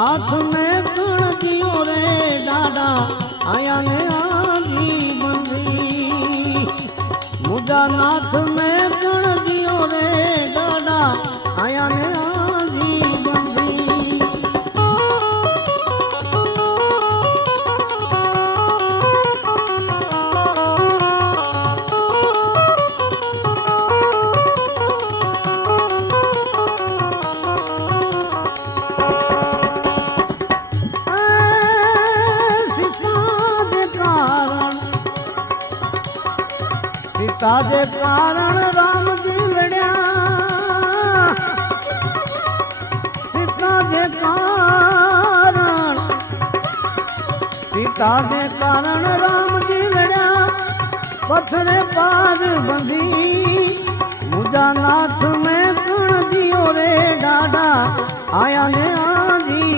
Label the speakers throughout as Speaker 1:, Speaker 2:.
Speaker 1: नाथ में कण दियो रे ॾाढा आया ने आंधी बंदी मुंहिंजा नाथ सीता जे कारण राम जी लड़िया सीता जे कारण सीता जे कारण राम जी लड़िया पत्थरे पार बंधी मुंहिंजा नाथ में कण दियो रे ॾाढा आया ने आंधी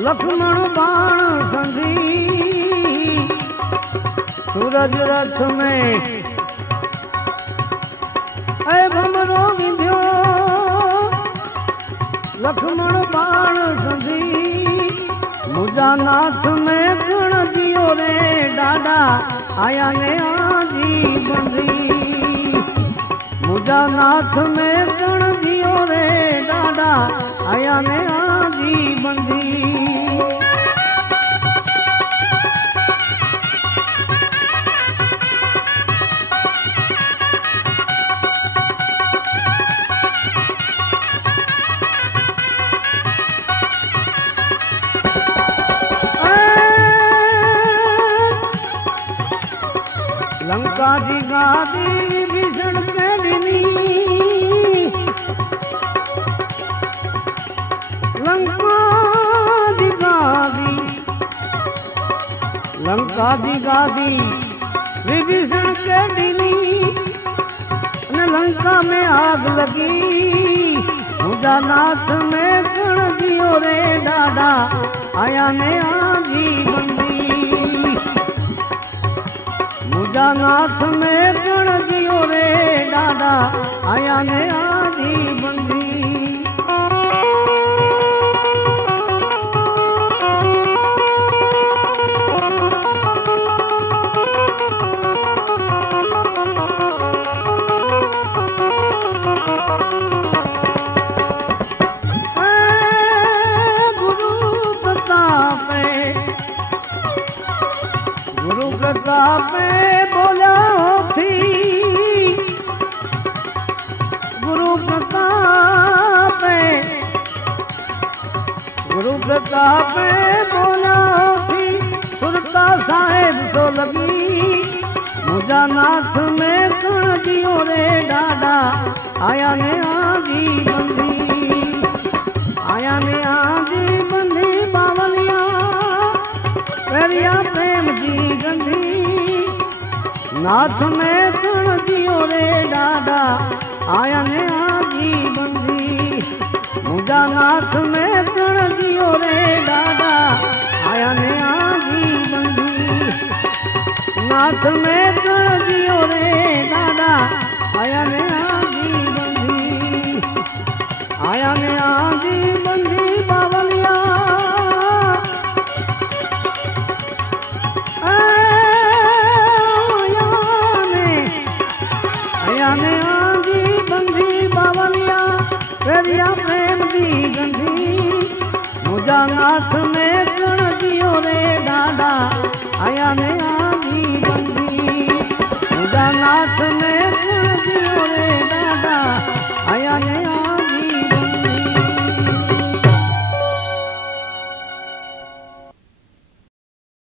Speaker 1: लक्ष्मण बाण संधी। सूरज रथ में। ऐ भमरो विंध्यो लक्ष्मण बाण संधी। मुंहिंजा नाथ में कण दियो रे ॾाढा आया ने आजी बंदी मुंहिंजा नाथ में आया ने आजी बंदी। लंका जी गादी लंका जी गादी, विभीषण के ॾिनी न लंका में आग लगी मुंहिंजा नाथ में कण दियो रे ॾाढा आया ने आजी बंदी। मुंहिंजा नाथ में कण दियो रे ॾाढा आया ने आजी बंदी। प्रताप बोलिया थी गुरु प्रताप गुरु प्रताप बोला थी सुरता साहेब तो लगी, मुझा नाथ नाथ में कण दियो रे ॾाढा आया ने आजी बंदी। मुंहिंजा नाथ में कण दियो रे आया ने आजी बंदी। नाथ में कण दियो रे दादा, आया ने आजी बंधी आया आया ने आजी बंधी बावलिया फेरिया प्रेम दी गंधी। मुझा नाथ में कण दियो रे दादा, आया ने आजी